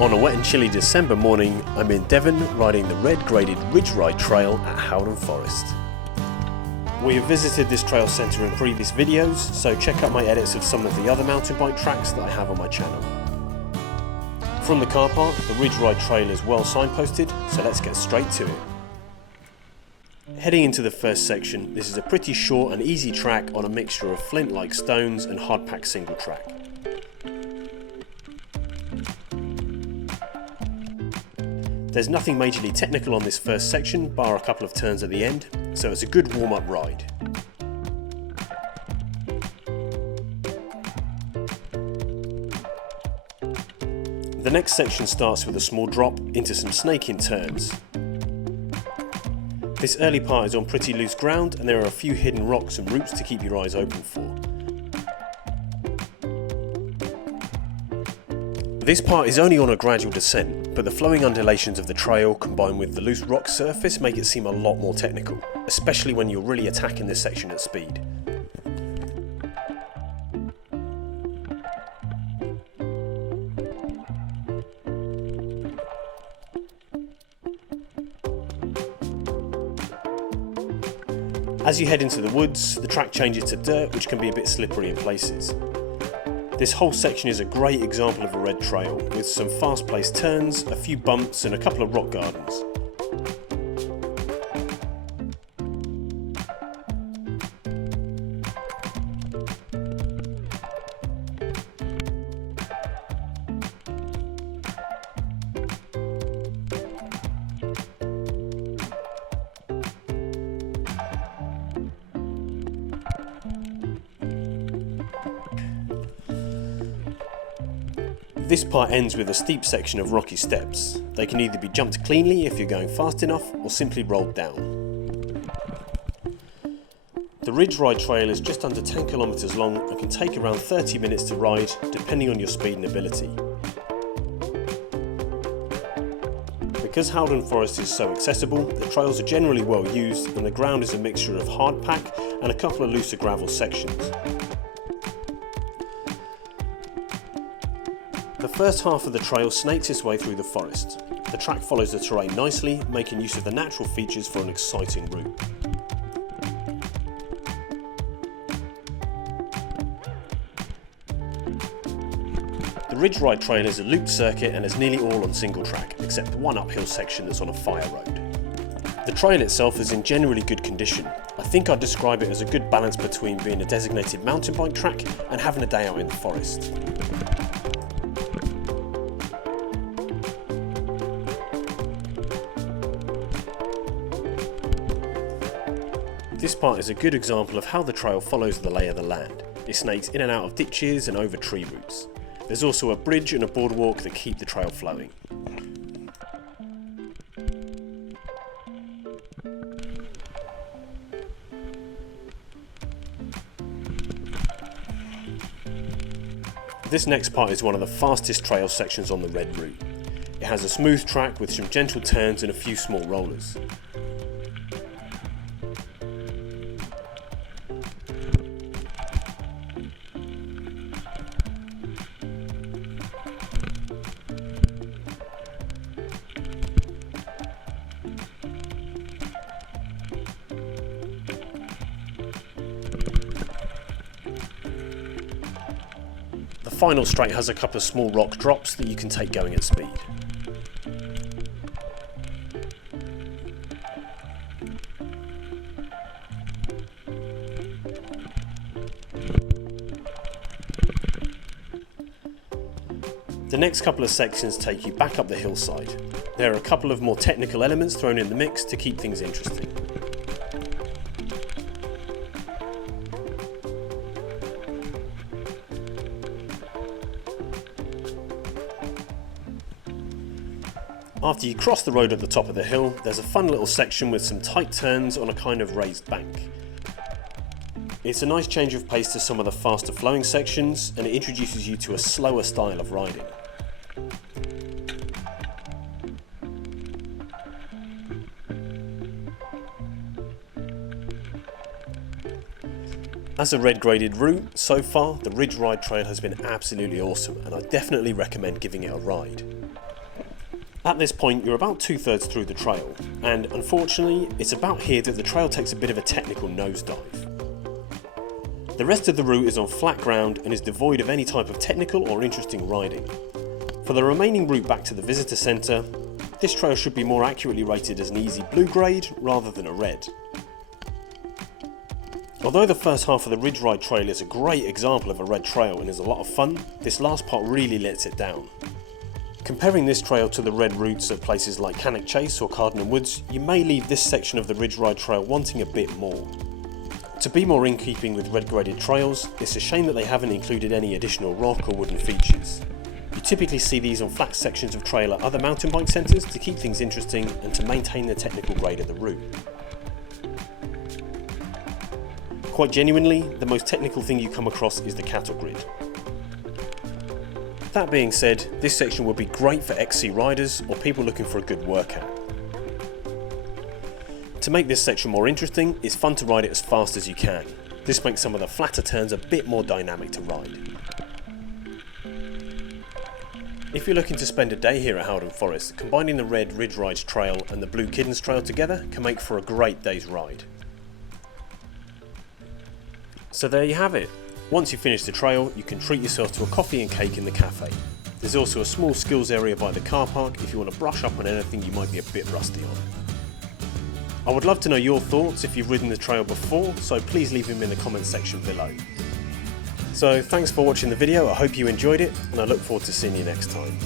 On a wet and chilly December morning, I'm in Devon riding the red graded Ridge Ride Trail at Haldon Forest. We have visited this trail centre in previous videos, so check out my edits of some of the other mountain bike tracks that I have on my channel. From the car park, the Ridge Ride Trail is well signposted, so let's get straight to it. Heading into the first section, this is a pretty short and easy track on a mixture of flint-like stones and hard-packed single track. There's nothing majorly technical on this first section, bar a couple of turns at the end, so it's a good warm-up ride. The next section starts with a small drop into some snaking turns. This early part is on pretty loose ground and there are a few hidden rocks and roots to keep your eyes open for. This part is only on a gradual descent, but the flowing undulations of the trail combined with the loose rock surface make it seem a lot more technical, especially when you're really attacking this section at speed. As you head into the woods, the track changes to dirt, which can be a bit slippery in places. This whole section is a great example of a red trail, with some fast-paced turns, a few bumps and a couple of rock gardens. This part ends with a steep section of rocky steps. They can either be jumped cleanly if you're going fast enough, or simply rolled down. The Ridge Ride Trail is just under 10 km long and can take around 30 minutes to ride, depending on your speed and ability. Because Haldon Forest is so accessible, the trails are generally well used and the ground is a mixture of hard pack and a couple of looser gravel sections. The first half of the trail snakes its way through the forest. The track follows the terrain nicely, making use of the natural features for an exciting route. The Ridge Ride Trail is a looped circuit and is nearly all on single track, except one uphill section that's on a fire road. The trail itself is in generally good condition. I think I'd describe it as a good balance between being a designated mountain bike track and having a day out in the forest. This part is a good example of how the trail follows the lay of the land. It snakes in and out of ditches and over tree roots. There's also a bridge and a boardwalk that keep the trail flowing. This next part is one of the fastest trail sections on the red route. It has a smooth track with some gentle turns and a few small rollers. The final straight has a couple of small rock drops that you can take going at speed. The next couple of sections take you back up the hillside. There are a couple of more technical elements thrown in the mix to keep things interesting. After you cross the road at the top of the hill, there's a fun little section with some tight turns on a kind of raised bank. It's a nice change of pace to some of the faster flowing sections, and it introduces you to a slower style of riding. As a red graded route, so far the Ridge Ride Trail has been absolutely awesome and I definitely recommend giving it a ride. At this point you're about 2/3 through the trail, and unfortunately it's about here that the trail takes a bit of a technical nosedive. The rest of the route is on flat ground and is devoid of any type of technical or interesting riding. For the remaining route back to the visitor centre, this trail should be more accurately rated as an easy blue grade rather than a red. Although the first half of the Ridge Ride Trail is a great example of a red trail and is a lot of fun, this last part really lets it down. Comparing this trail to the red routes at places like Cannock Chase or Cardinal Woods, you may leave this section of the Ridge Ride Trail wanting a bit more. To be more in keeping with red graded trails, it's a shame that they haven't included any additional rock or wooden features. You typically see these on flat sections of trail at other mountain bike centres to keep things interesting and to maintain the technical grade of the route. Quite genuinely, the most technical thing you come across is the cattle grid. That being said, this section would be great for XC riders or people looking for a good workout. To make this section more interesting, it's fun to ride it as fast as you can. This makes some of the flatter turns a bit more dynamic to ride. If you're looking to spend a day here at Haldon Forest, combining the red Ridge Ride Trail and the blue Kiddens Trail together can make for a great day's ride. So there you have it. Once you finish the trail, you can treat yourself to a coffee and cake in the cafe. There's also a small skills area by the car park if you want to brush up on anything you might be a bit rusty on. I would love to know your thoughts if you've ridden the trail before, so please leave them in the comments section below. So thanks for watching the video, I hope you enjoyed it, and I look forward to seeing you next time.